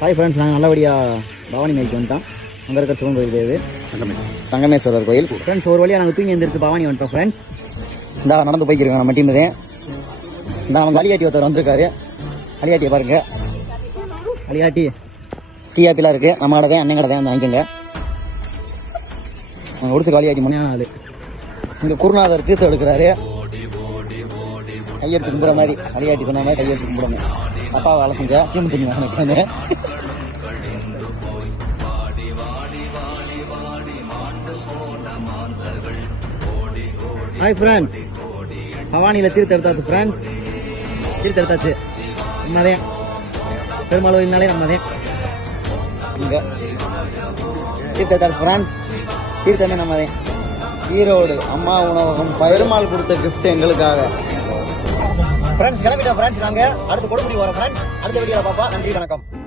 Hi friends, நாங்கள் நல்லபடியாக Bhavani Nike வந்துட்டோம். அங்கே இருக்கிற சிவன் கோயில் இது சங்கமேஸ்வரர் கோயில். ஃப்ரெண்ட்ஸ், ஒரு வழியாக நாங்கள் தூங்கி எழுந்திரிச்சு பவானி வந்துட்டோம். ஃப்ரெண்ட்ஸ், இந்த நடந்து போய்க்கிருக்கோம் நம்ம டீம். இதே இந்த நம்ம அலியாட்டி ஒருத்தர் வந்திருக்காரு. அலியாட்டியை பாருங்க, அலியாட்டி டிஆப்பிலாம் இருக்குது. நம்ம கடை தான், அண்ணன் கடை தான், வந்து வாங்கிக்கோங்க. நாங்கள் முடிச்சு அலியாட்டி மணியான ஆள். இங்கே குருநாதர் தீர்த்தம் எடுக்கிறாரு. கையெடுத்து கும்புற மாதிரி, அலியாட்டி சொன்ன மாதிரி கையெடுத்து கும்பிடணும். அப்பாவை வேலை செஞ்சா சீம தண்ணி எனக்கு. ஹாய் ஃப்ரெண்ட்ஸ், பவானியில் தீர்த்தம் எடுத்தாச்சு. ஃப்ரெண்ட்ஸ், தீர்த்தம் எடுத்தாச்சு. நம்மதே பெருமாள் கோயில்னாலே நம்மதே இங்கே தீர்த்தம் எடுத்தாச்சு. ஃப்ரெண்ட்ஸ், தீர்த்தமே நம்மதே. ஈரோடு அம்மா உணவகம் பெருமாள் கொடுத்த கிஃப்ட் எங்களுக்காக. ஃப்ரெண்ட்ஸ், கிளம்பிட்டோம். ஃப்ரெண்ட்ஸ், நாங்கள் அடுத்து கொடுமுடி வரோம். ஃப்ரெண்ட்ஸ், அடுத்த வீடியோவில் பார்ப்போம். நன்றி, வணக்கம்.